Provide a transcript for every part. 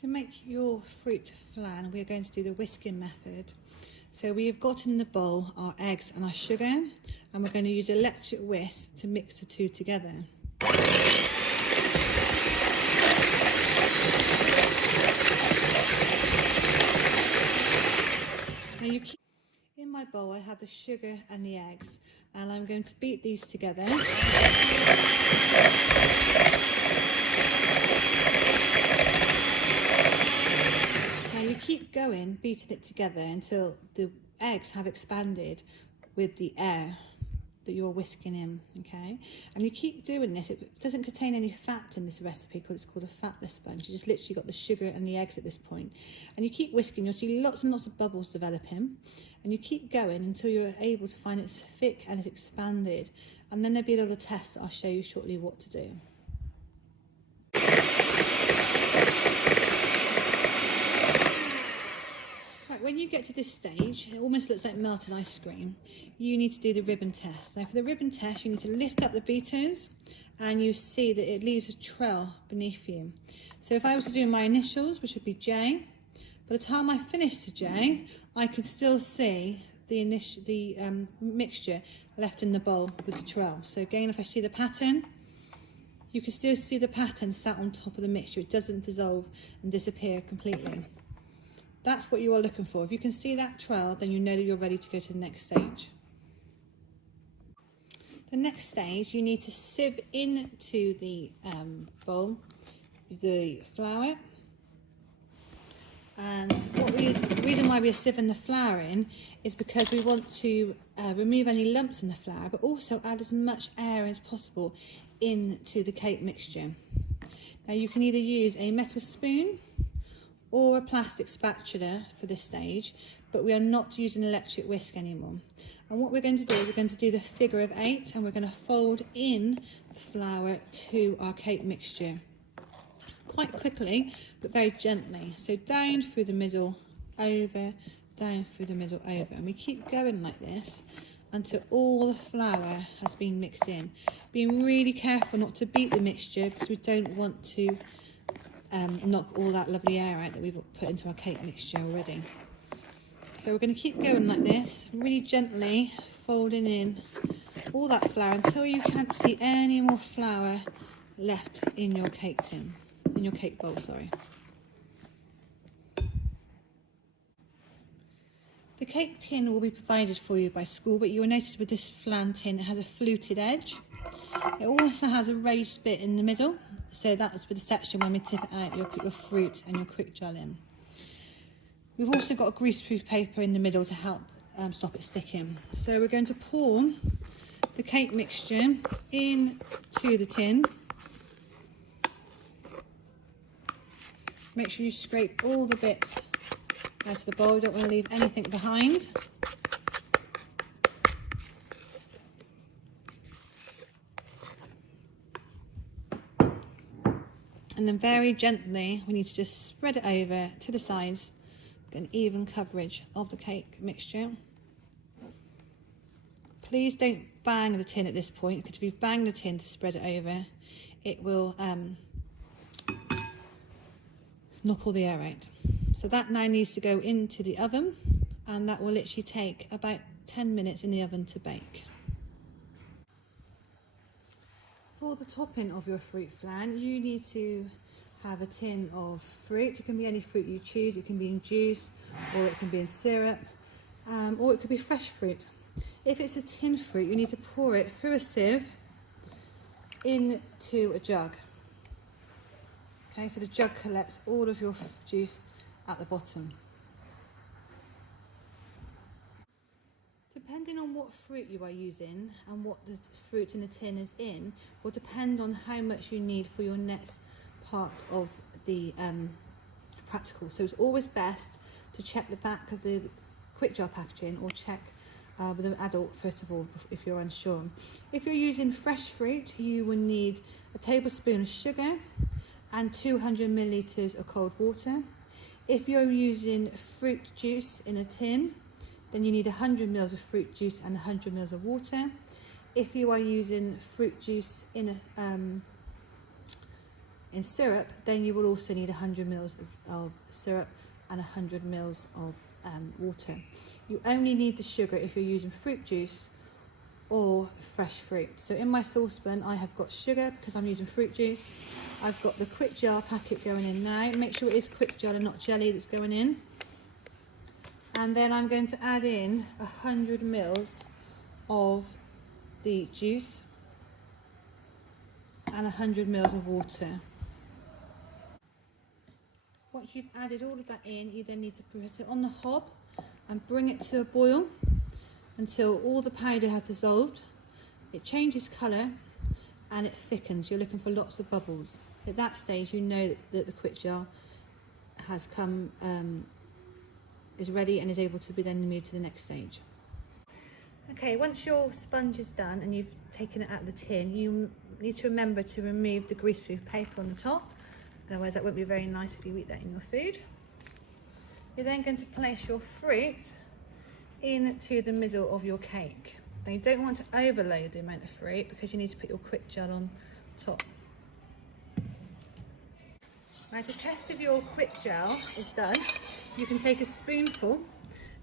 To make your fruit flan, we're going to do the whisking method. So we have got in the bowl our eggs and our sugar, and we're going to use electric whisk to mix the two together. Now in my bowl I have the sugar and the eggs, and I'm going to beat these together. Keep going, beating it together until the eggs have expanded with the air that you're whisking in, okay? And you keep doing this. It doesn't contain any fat in this recipe because it's called a fatless sponge. You just literally got the sugar and the eggs at this point. And you keep whisking, you'll see lots and lots of bubbles developing. And you keep going until you're able to find it's thick and it's expanded. And then there'll be a little test that I'll show you shortly what to do. When you get to this stage, it almost looks like melted ice cream, you need to do the ribbon test. Now for the ribbon test, you need to lift up the beaters and you see that it leaves a trail beneath you. So if I was to do my initials, which would be J, by the time I finish the J, I could still see the mixture left in the bowl with the trail. So again, if I see the pattern, you can still see the pattern sat on top of the mixture. It doesn't dissolve and disappear completely. That's what you are looking for. If you can see that trail, then you know that you're ready to go to the next stage. The next stage, you need to sieve into the bowl the flour. And the reason why we are sieving the flour in is because we want to remove any lumps in the flour, but also add as much air as possible into the cake mixture. Now you can either use a metal spoon or a plastic spatula for this stage, but we are not using electric whisk anymore. And what we're going to do, we're going to do the figure of 8, and we're going to fold in the flour to our cake mixture quite quickly, but very gently. So down through the middle, over, down through the middle, over. And we keep going like this until all the flour has been mixed in. Being really careful not to beat the mixture because we don't want to knock all that lovely air out that we've put into our cake mixture already. So we're going to keep going like this, really gently folding in all that flour until you can't see any more flour left in your cake tin, in your cake bowl, sorry. The cake tin will be provided for you by school, but you will notice with this flan tin it has a fluted edge. It also has a raised bit in the middle, so that's for the section when we tip it out, you'll put your fruit and your quick gel in. We've also got a greaseproof paper in the middle to help stop it sticking. So we're going to pour the cake mixture into the tin. Make sure you scrape all the bits out of the bowl, you don't want to leave anything behind. And then very gently, we need to just spread it over to the sides, get an even coverage of the cake mixture. Please don't bang the tin at this point, because if you bang the tin to spread it over, it will knock all the air out. So that now needs to go into the oven, and that will literally take about 10 minutes in the oven to bake. For the topping of your fruit flan, you need to have a tin of fruit. It can be any fruit you choose. It can be in juice, or it can be in syrup, or it could be fresh fruit. If it's a tin fruit, you need to pour it through a sieve into a jug. Okay, so the jug collects all of your juice at the bottom. Depending on what fruit you are using and what the fruit in the tin is in, will depend on how much you need for your next part of the practical. So it's always best to check the back of the quick gel packaging, or check with an adult first of all if you're unsure. If you're using fresh fruit, you will need a tablespoon of sugar and 200 millilitres of cold water. If you're using fruit juice in a tin, then you need 100 ml of fruit juice and 100 ml of water. If you are using fruit juice in in syrup, then you will also need 100 mils of syrup and 100 mils of water. You only need the sugar if you're using fruit juice or fresh fruit. So in my saucepan I have got sugar because I'm using fruit juice. I've got the quick jar packet going in now. Make sure it is quick jar and not jelly that's going in. And then I'm going to add in 100 mils of the juice and 100 mils of water. Once you've added all of that in, you then need to put it on the hob and bring it to a boil until all the powder has dissolved. It changes colour and it thickens. You're looking for lots of bubbles. At that stage you know that the quick jar has come, is ready and is able to be then moved to the next stage. Okay, once your sponge is done and you've taken it out of the tin, you need to remember to remove the greaseproof paper on the top, otherwise that won't be very nice if you eat that in your food. You're then going to place your fruit into the middle of your cake. Now you don't want to overload the amount of fruit because you need to put your quick jar on top. Now to test if your quick gel is done, you can take a spoonful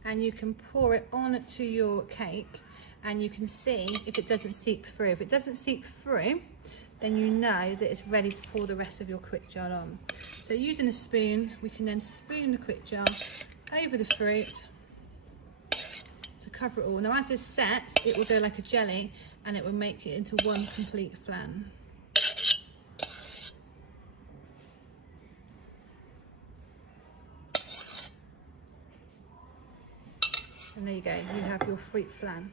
and you can pour it onto your cake and you can see if it doesn't seep through. If it doesn't seep through, then you know that it's ready to pour the rest of your quick jar on. So using a spoon, we can then spoon the quick jar over the fruit to cover it all. Now as this sets, it will go like a jelly and it will make it into one complete flan. And there you go, you have your fruit flan.